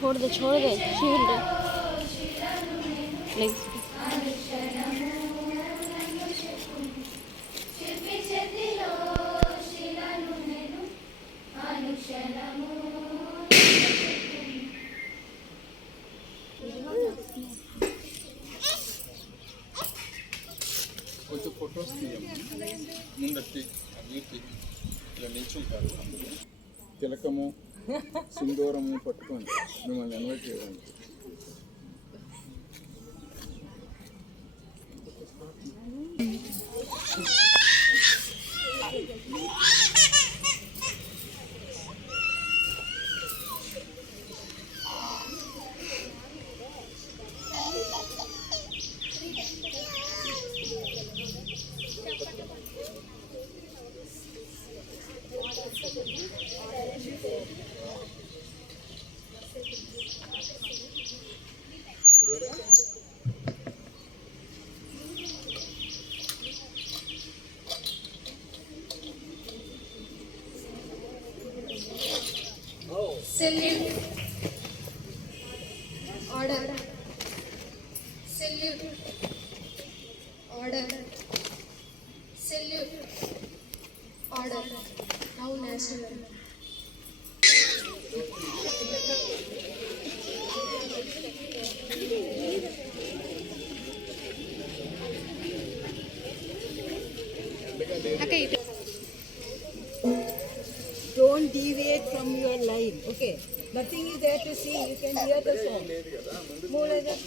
छोड़ दे खेल रहे కొంచెం ఫొటోస్ తీయము ముందట్టి అవికి ఇలా నిల్చుంటారు. తిలకము సింధూరము పట్టుకొని మిమ్మల్ని ఇన్వైట్ చేయడానికి. Salute. Order. Salute. Order. Salute. Order. Now national. Okay. Don't deviate from your line. Okay. Nothing is there to see. You can hear the song. More like that.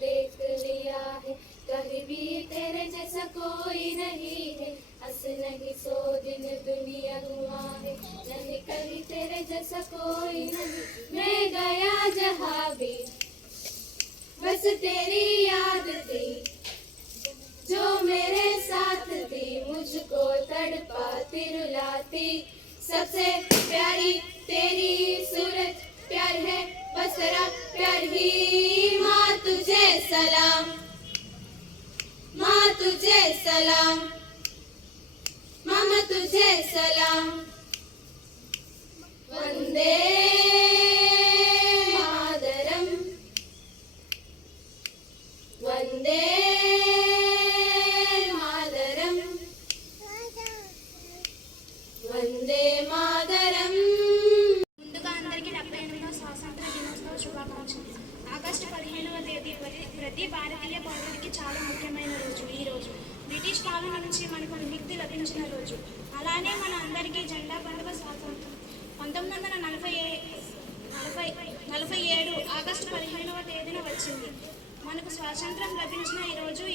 देख लिया है कहीं भी तेरे जैसा कोई नहीं है हंस नहीं सो दिन दुनिया हुआ है नहीं कहीं तेरे जैसा कोई नहीं मैं गया जहाँ भी बस तेरी याद थी जो मेरे साथ थी मुझको तड़पाती रुलाती सबसे प्यारी तेरी सूरत प्यार है बस तेरा प्यार ही माँ तुझे सलाम माँ तुझे सलाम मामा तुझे सलाम वंदे मातरम वंदे मातरम वंदे मातरम ఆగస్టు 15వ తేదీ ప్రతి భారతీయ పౌరుడికి చాలా ముఖ్యమైన రోజు. ఈ రోజు బ్రిటిష్ పాలన నుంచి మనకు విముక్తి లభించిన రోజు. అలానే మన అందరికీ జెండా పండుగ స్వాతంత్రం 1947 ఆగస్టు 15వ తేదీన వచ్చింది. మనకు స్వాతంత్రం లభించిన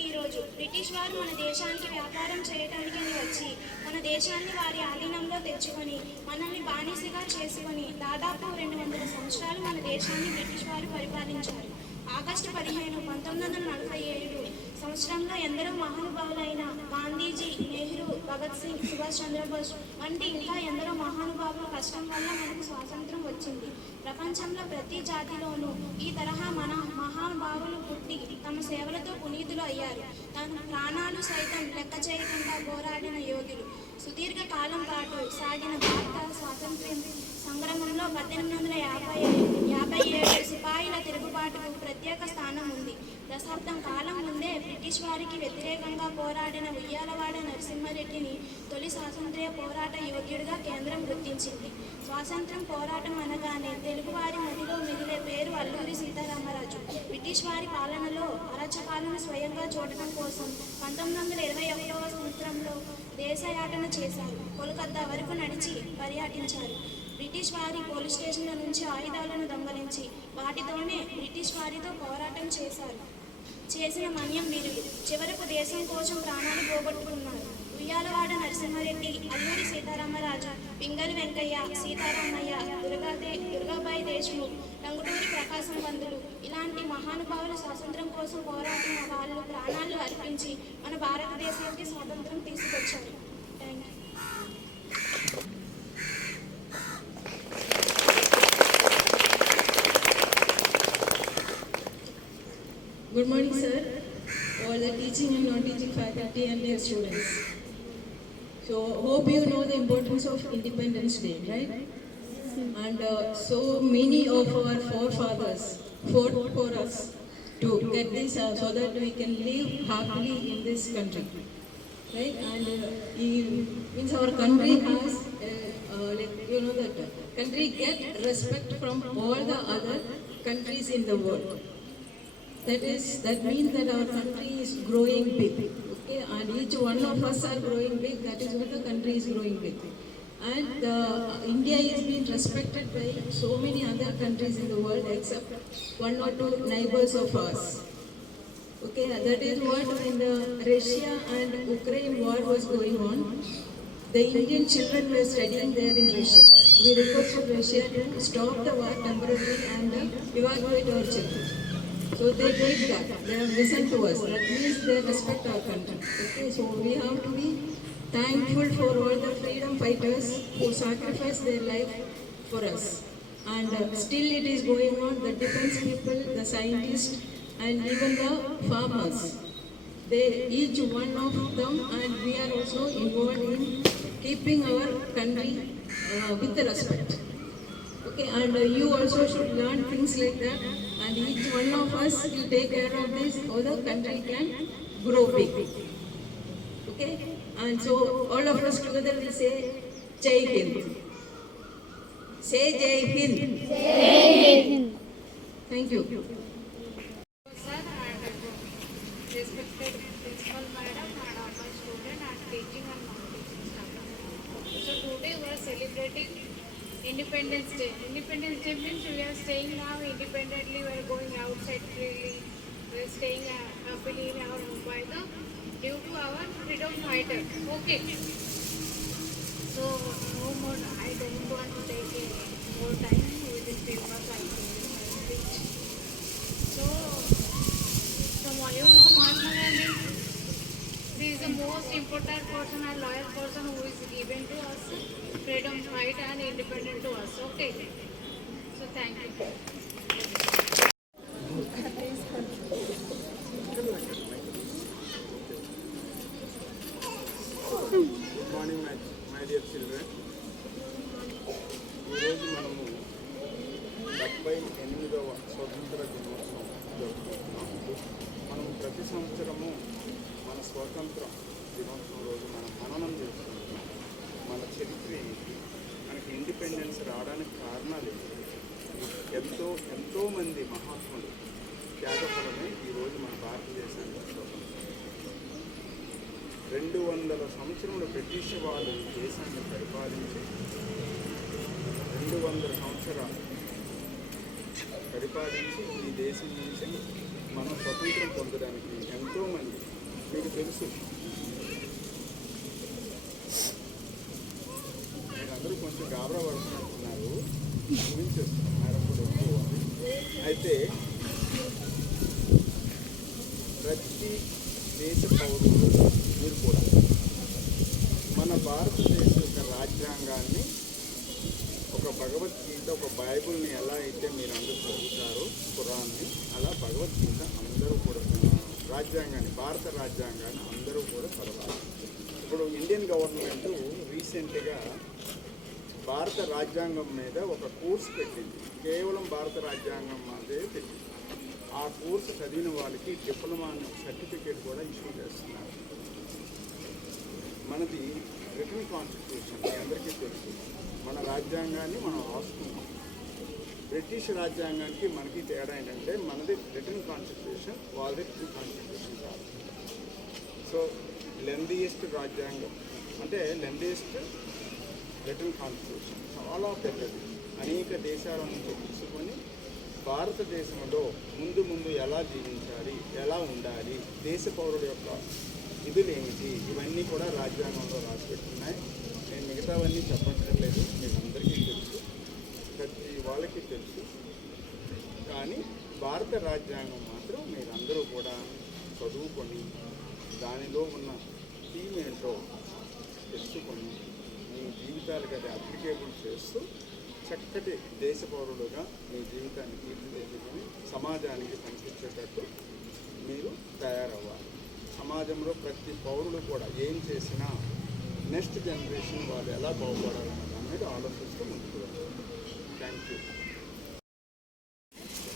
ఈ రోజు బ్రిటిష్ వారు మన దేశానికి వ్యాపారం చేయడానికి వచ్చి మన దేశాన్ని వారి ఆధీనంలో తెచ్చుకొని మనల్ని బానిసగా చేసుకొని దాదాపు 200 సంవత్సరాలు మన దేశాన్ని బ్రిటిష్ వారు పరిపాలించారు. ఆగస్టు 15, 1947 సంవత్సరంలో ఎందరో మహానుభావులైన గాంధీజీ, నెహ్రూ, భగత్ సింగ్, సుభాష్ చంద్రబోస్ వంటి ఇంకా ఎందరో మహానుభావుల కష్టం వల్ల మనకు స్వాతంత్రం వచ్చింది. ప్రపంచంలో ప్రతి జాతిలోనూ ఈ తరహా మన మహానుభావులు పుట్టి తమ సేవలతో పునీతులు అయ్యారు. తమ ప్రాణాలు సైతం లెక్క చేయకుండా పోరాడిన యోధులు. సుదీర్ఘ కాలం పాటు సాగిన భారత స్వాతంత్ర్యం సంగ్రామంలో 1857 సిపాయిల తిరుగుబాటుకు ప్రత్యేక స్థానం ఉంది. దశాబ్దం కాలం ముందే బ్రిటిష్ వారికి వ్యతిరేకంగా పోరాడిన ఉయ్యాలవాడ నరసింహారెడ్డిని తొలి స్వాతంత్ర్య పోరాట యోగ్యుడిగా కేంద్రం గుర్తించింది. స్వాతంత్ర్యం పోరాటం అనగానే తెలుగువారి మదిలో మిగిలే పేరు అల్లూరి సీతారామరాజు. బ్రిటిష్ వారి పాలనలో అరాచకాలను స్వయంగా చూడటం కోసం 1921వ సంవత్సరంలో దేశయాటన చేశారు. కోల్కతా వరకు నడిచి పర్యటించారు. బ్రిటిష్ వారి పోలీస్ స్టేషన్ల నుంచి ఆయుధాలను దొంగలించి వాటితోనే బ్రిటిష్ వారితో పోరాటం చేసిన మన్యం వీరులు. చివరకు దేశం కోసం ప్రాణాలు పోగొట్టుకున్నారు. ఉయ్యాలవాడ నరసింహారెడ్డి, అల్లూరి సీతారామరాజు, పింగళి వెంకయ్య, సీతారామయ్య, దుర్గాబాయి దేశ్ముఖ్, టంగుటూరి ప్రకాశ్ సంబంధులు. ఇలాంటి మహానుభావులు స్వాతంత్రం కోసం పోరాడిన వాళ్ళు ప్రాణాలు అర్పించి మన భారతదేశానికి స్వాతంత్రం తీసుకొచ్చారు. Thank you. Good morning, sir. All the teaching and non-teaching faculty and their students. So, hope you know the importance of Independence Day, right? And so many of our forefathers fought for us to get this so that we can live happily in this country, right? And means our country has, like you know that country get respect from all the other countries in the world. That means that our country is growing big, okay? And each one of us are growing big. That is what the country is growing big. And India is being respected by so many other countries in the world, except 1 or 2 neighbors of ours. Okay, that is what when the Russia and Ukraine war was going on, the Indian children were studying there in Russia. We requested Russia to stop the war temporarily and evacuate our children. So they did that. They have listened to us. That means they respect our country. Okay, so we have to be thankful for all the freedom fighters who sacrificed their life for us. And still it is going on. The defense people, the scientists, and even the farmers. They, each one of them, and we are also involved in keeping our country with the respect. Okay, and you also should learn things like that. And each one of us will take care of this so the country can grow big. Okay? And so all of us together will say Jai Hind. Say Jai Hind. Jai Hind. Thank you. Sir, and respected principal madam and all my student and teaching and non-teaching staff. So today we are celebrating Independence Day. Independence Day means we are staying now independently, we are going outside freely, we are staying happily in our home by the due to our freedom fighter. Okay. So no more, I don't want to take more time within 3 months I will speech. So from all you know Mahatma Gandhi, he is the most important person and loyal person who is given to us freedom fight and independent to us. Okay. So thank you. Good morning my dear children. ఈరోజు మనము 78వ స్వతంత్ర దినోత్సవం జరుపుకుంటున్నాం. మనం ప్రతి సంవత్సరము మన స్వాతంత్ర దినోత్సవం రోజు మనం మననం చేసుకుంటున్నాం. మన చరిత్ర ఏంటి, మనకి ఇండిపెండెన్స్ రావడానికి కారణాలు ఏంటి, ఎంతోమంది మహాత్ములు త్యాగఫలమే ఈరోజు మన భారతదేశానికి స్వతంత్రం. 200 సంవత్సరములు బ్రిటిష్ వాళ్ళు ఈ దేశాన్ని పరిపాలించి 200 సంవత్సరాలు పరిపాలించి ఈ దేశం నుంచి మనం స్వతంత్రం పొందడానికి ఎంతోమంది, మీకు తెలుసు మీరందరూ కొంచెం గాబరా పడుతున్నారు, ఊహించేస్తున్నారు మేడం కూడా ఒప్పుకోవాలి. అయితే ప్రతి దేశ పౌరులు మీరు కూడా మన భారతదేశ యొక్క రాజ్యాంగాన్ని, ఒక భగవద్గీత, ఒక బైబుల్ని ఎలా అయితే మీరు అందరూ చదువుతారో ఖురాన్ని, అలా భగవద్గీత అందరూ కూడా రాజ్యాంగాన్ని, భారత రాజ్యాంగాన్ని అందరూ కూడా చదవాలి. ఇప్పుడు ఇండియన్ గవర్నమెంట్ రీసెంట్గా భారత రాజ్యాంగం మీద ఒక కోర్సు పెట్టింది. కేవలం భారత రాజ్యాంగం అదే పెట్టింది. ఆ కోర్సు చదివిన వాళ్ళకి డిప్లొమా సర్టిఫికేట్ కూడా ఇష్యూ చేస్తున్నారు. మనది రిటర్న్ కాన్స్టిట్యూషన్ మీ అందరికీ తెలుసు. మన రాజ్యాంగాన్ని మనం రాసుకున్నాం. బ్రిటిష్ రాజ్యాంగానికి మనకి తేడా ఏంటంటే మనది రిటర్న్ కాన్స్టిట్యూషన్, వాళ్ళది రిటర్న్ కాన్స్టిట్యూషన్ కాదు. సో లెందియెస్ట్ రాజ్యాంగం అంటే లెందియెస్ట్ రిటర్న్ కాన్స్టిట్యూషన్ చాలా పెద్దది. అనేక దేశాల నుంచి తీసుకొని భారతదేశంలో ముందు ఎలా జీవించాలి, ఎలా ఉండాలి, దేశ పౌరుల యొక్క విధులు ఏమిటి, ఇవన్నీ కూడా రాజ్యాంగంలో రాసిపెట్టున్నాయి. నేను మిగతావన్నీ చెప్పక్కర్లేదు, మీకు అందరికీ తెలుసు, ప్రతి వాళ్ళకి తెలుసు. కానీ భారత రాజ్యాంగం మాత్రం మీరందరూ కూడా చదువుకొని దానిలో ఉన్న థీమ్ ఏంటో తెలుసుకొని మీ జీవితాలకు అది అప్లికేబుల్ చేస్తూ చక్కటి దేశ పౌరులుగా మీ జీవితాన్ని తీర్చిదిద్దుకొని సమాజానికి పనిపించేటట్టు మీరు తయారవ్వాలి. సమాజంలో ప్రతి పౌరుడు కూడా ఏం చేసినా నెక్స్ట్ జనరేషన్ వాళ్ళు ఎలా బాగుపడాలన్న దాని మీద ఆలోచిస్తూ ముందుకు వెళ్ళాలి. Thank you.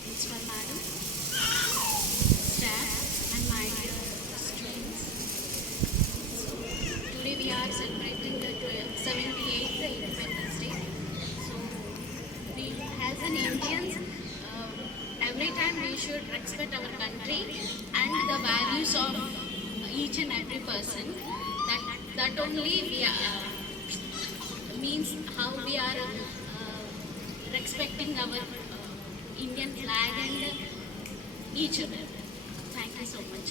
Principal Madam, staff and my dear students. Today we are celebrating the 78th Independence Day. So we as an Indians, every time we should respect our country and the values of each and every person. That only we are, means how we are respecting our Indian flag and each other. Thank you so much.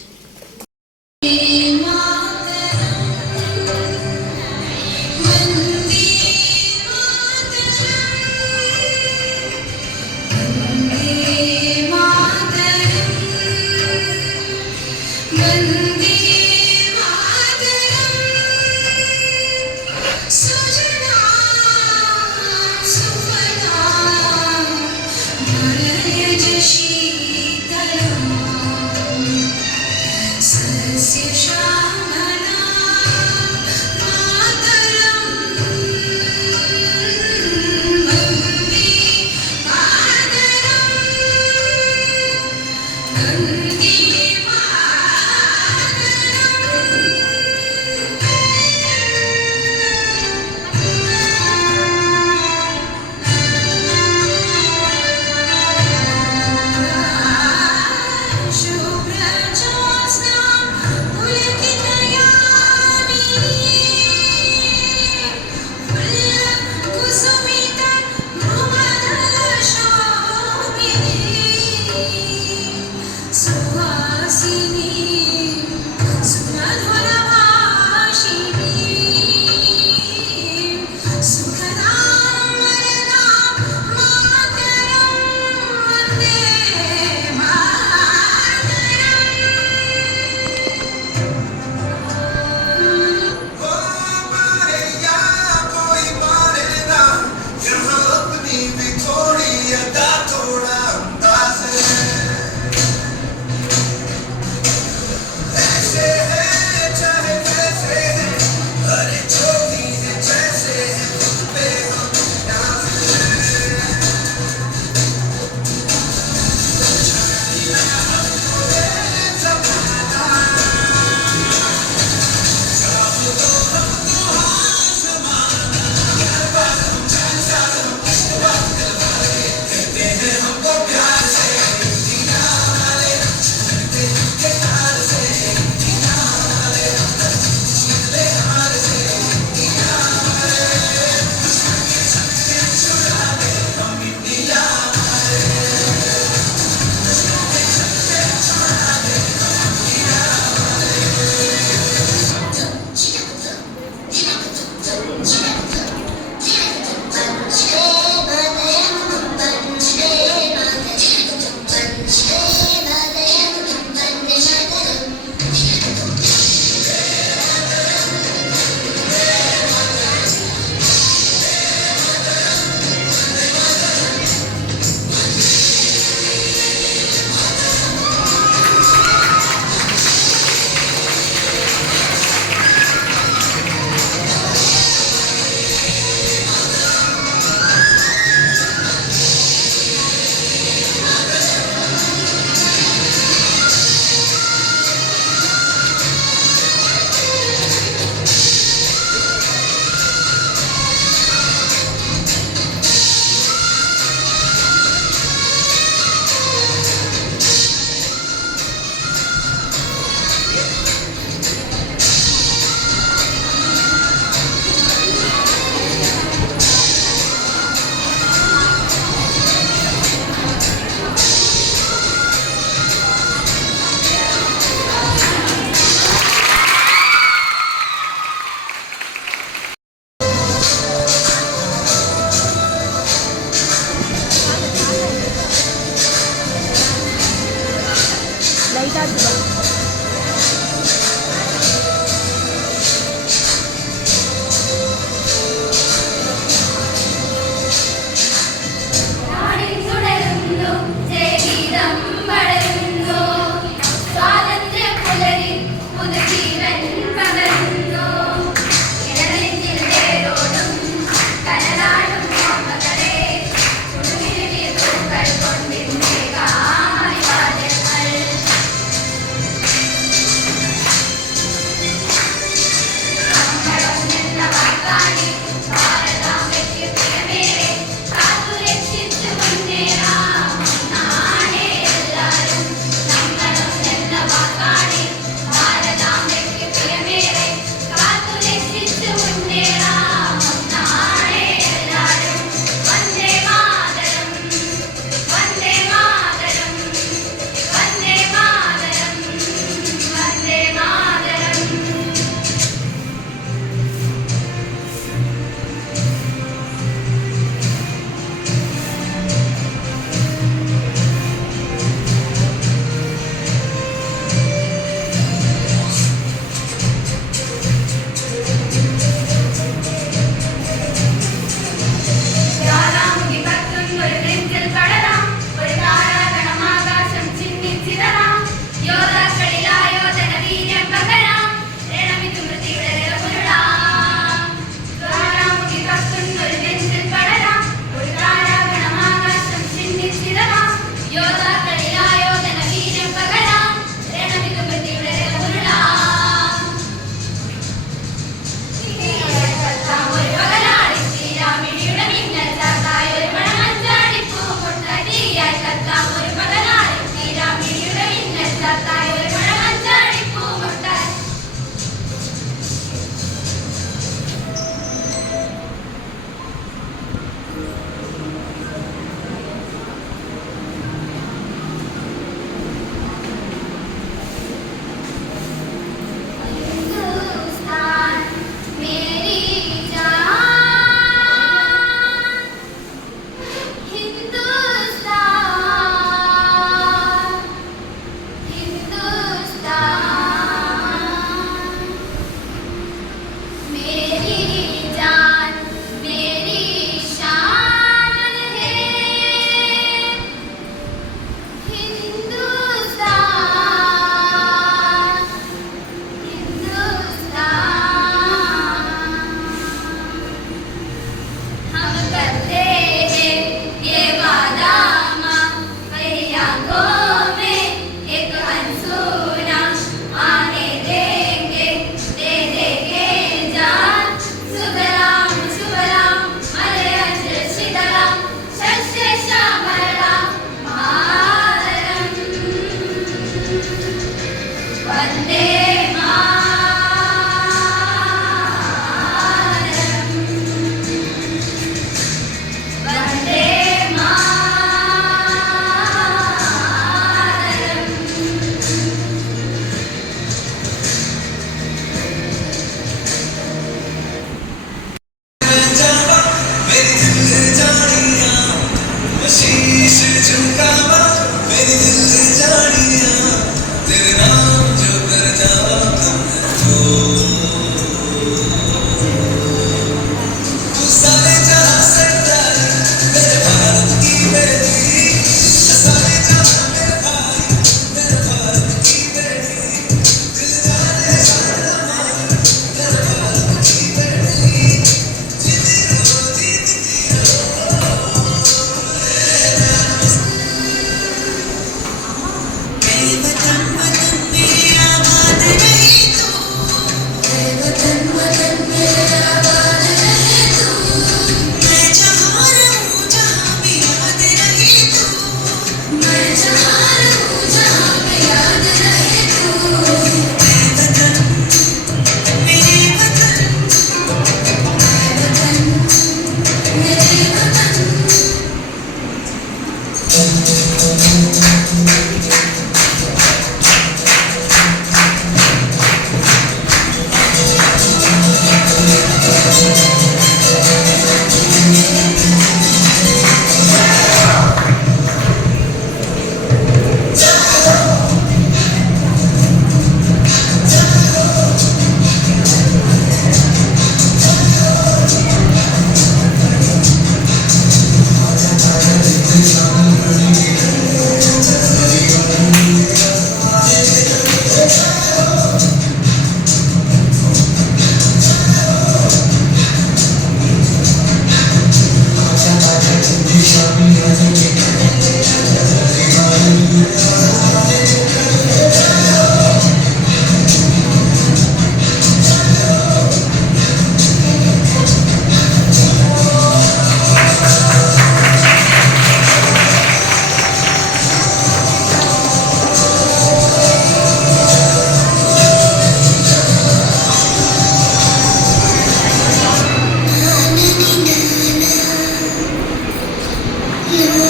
ఈరోజు